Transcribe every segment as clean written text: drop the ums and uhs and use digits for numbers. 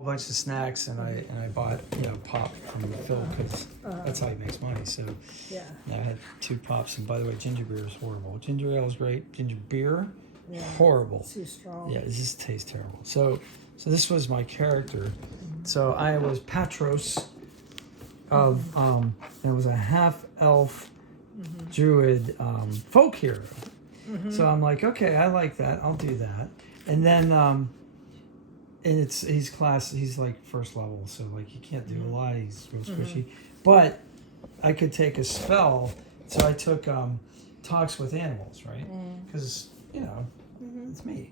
a bunch of snacks, and I bought pop from Phil because that's how he makes money. So Yeah. I had 2 pops, and by the way, ginger beer is horrible. Ginger ale is great. Ginger beer, Yeah. horrible. Too strong. Yeah, it just tastes terrible. So this was my character. So I was Patros of it was a half elf druid folk hero. So I'm like, okay, I like that. I'll do that. And then and he's like first level, so like he can't do a lot. He's real squishy. But I could take a spell, so I took talks with animals, right? Because it's me.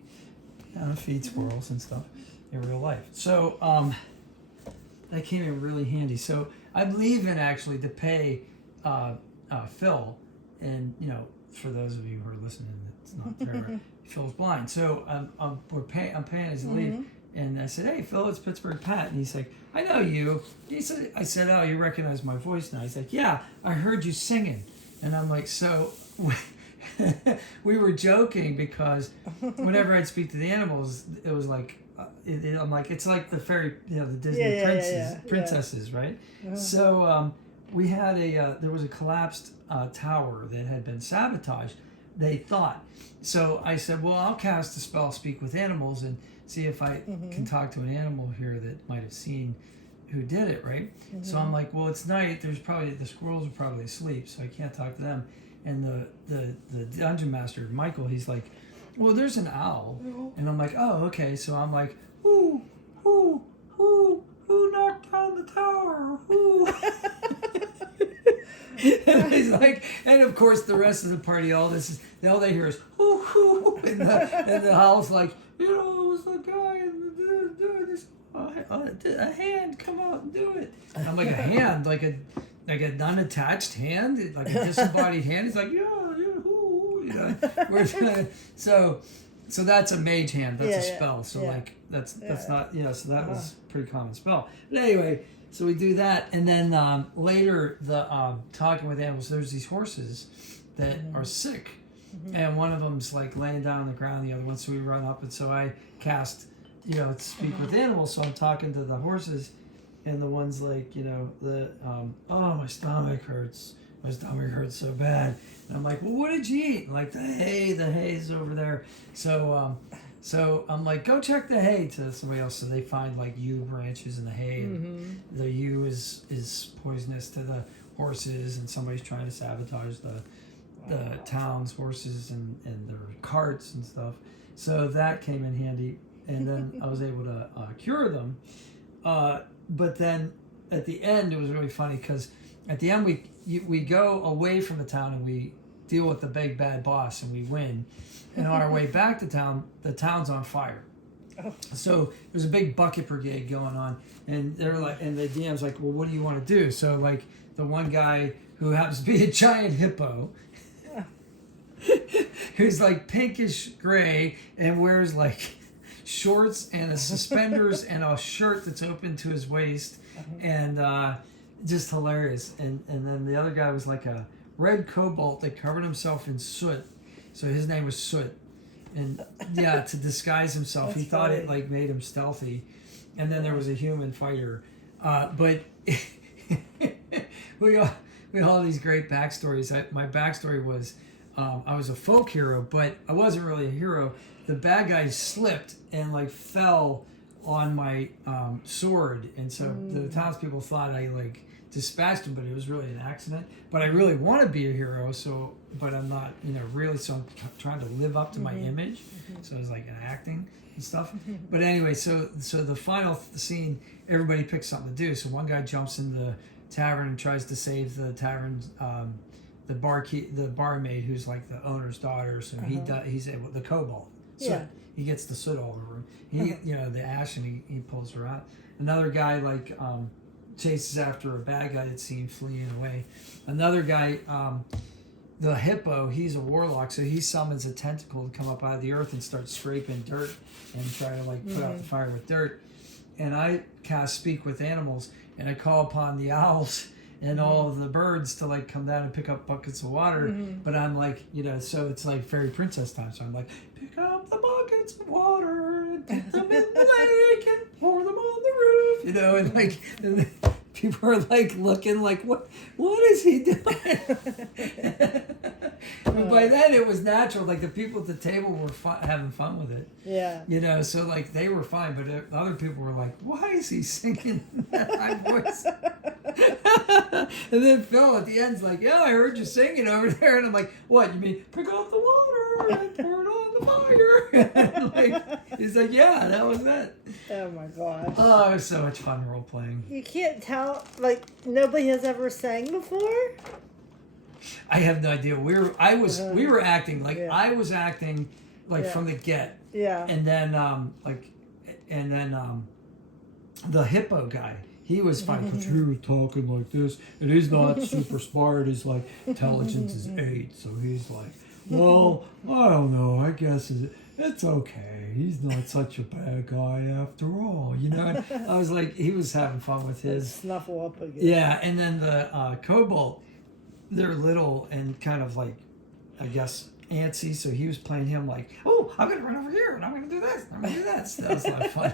I feed squirrels and stuff in real life. So that came in really handy. So I'm leaving actually to pay Phil, and for those of you who are listening, it's not fair. Phil's blind, so I'm paying his leave. And I said, "Hey, Phil, it's Pittsburgh Pat." And he's like, "I know you." I said, "Oh, you recognize my voice now?" He's like, "Yeah, I heard you singing." And I'm like, "So." We were joking because whenever I'd speak to the animals, it was like, I'm like, it's like the fairy, the Disney princesses, right? So we had there was a collapsed tower that had been sabotaged, they thought. So I said, well, I'll cast a spell, speak with animals, and see if I can talk to an animal here that might have seen who did it, right? So I'm like, well, it's night. The squirrels are probably asleep, so I can't talk to them. And the dungeon master, Michael, he's like, well, there's an owl. And I'm like, oh, okay. So I'm like, who knocked down the tower? Who? And he's like, and of course the rest of the party, all they hear is whoo, and the owl's like, it was the guy doing this. A hand, come out and do it. And I'm like, a hand, like an unattached hand, like a disembodied hand. He's like, so that's a mage hand. That's a spell. So like that's not So that was a pretty common spell. But anyway, so we do that, and then later the talking with animals. There's these horses that are sick, and one of them's like laying down on the ground. The other one, so we run up, and so I cast. Speak with animals, so I'm talking to the horses, and the one's like, my stomach hurts. My stomach hurts so bad. And I'm like, well, what did you eat? And like, the hay's over there. So I'm like, go check the hay to somebody else. So they find like yew branches in the hay, and the yew is poisonous to the horses, and somebody's trying to sabotage the town's horses and their carts and stuff. So that came in handy. And then I was able to cure them. But then at the end, it was really funny because at the end, we go away from the town and we deal with the big bad boss and we win. And on our way back to town, the town's on fire. So there's a big bucket brigade going on. And they're like, and the DM's like, well, what do you want to do? So like the one guy who happens to be a giant hippo, who's like pinkish gray and wears like shorts and a suspenders and a shirt that's open to his waist, and just hilarious. And then the other guy was like a red cobalt that covered himself in soot, so his name was Soot. And to disguise himself, he thought it like made him stealthy. And then there was a human fighter, but we all had these great backstories. My backstory was I was a folk hero, but I wasn't really a hero. The bad guy slipped and like fell on my sword, and so the townspeople thought I like dispatched him, but it was really an accident. But I really want to be a hero, but I'm not, really. So I'm trying to live up to my image. So it's like an acting and stuff. But anyway, so the final scene, everybody picks something to do. So one guy jumps in the tavern and tries to save the tavern's the barmaid, who's like the owner's daughter. So he's able, the kobold. So he gets the soot all over him. The ash, and he pulls her out. Another guy like chases after a bad guy that's seen fleeing away. Another guy, the hippo, he's a warlock, so he summons a tentacle to come up out of the earth and start scraping dirt and try to like put out the fire with dirt. And I cast speak with animals, and I call upon the owls and all of the birds to like come down and pick up buckets of water. But I'm like, so it's like fairy princess time. So I'm like, pick up the buckets of water and put them in the lake and pour them on the you know, and like and people are like looking like, what is he doing? But by then it was natural. Like the people at the table were having fun with it. Yeah. You know, so like they were fine, but other people were like, "Why is he singing that high voice?" And then Phil at the end's like, "Yeah, I heard you singing over there," and I'm like, "What? You mean pick up the water and pour it on the fire?" And like he's like, "Yeah, that was it." Oh my gosh. Oh, it was so much fun role playing. You can't tell, like, nobody has ever sang before? I have no idea. We were acting like Yeah. I was acting like Yeah. from the get. Yeah. And then the hippo guy, he was funny because he was talking like this, and he's not super smart. He's like intelligence is 8, so he's like, well, I don't know. I guess it's okay. He's not such a bad guy after all, you know. And I was like, he was having fun with his. Snuffle up again. Yeah, and then the Cobalt, they're little and kind of like, I guess, antsy, so he was playing him like, oh, I'm gonna run over here and I'm gonna do this and I'm gonna do that. So that was a lot of fun.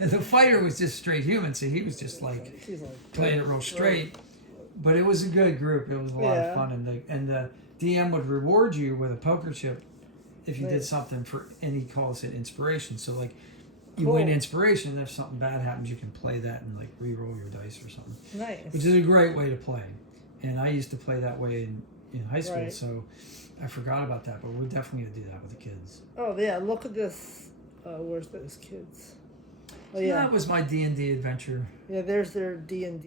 And the fighter was just straight human, so he was just like She's like playing it real straight. But it was a good group. It was a lot Yeah. of fun, and the DM would reward you with a poker chip if you did Right. something for, and he calls it inspiration. So like you Cool. win inspiration, and if something bad happens, you can play that and like re-roll your dice or something, nice. which is a great way to play. And I used to play that way in high school, Right. so I forgot about that. But we're definitely gonna do that with the kids. Oh yeah, look at this. Where's those kids? Oh So yeah, that was my D&D adventure. yeah. There's their D&D.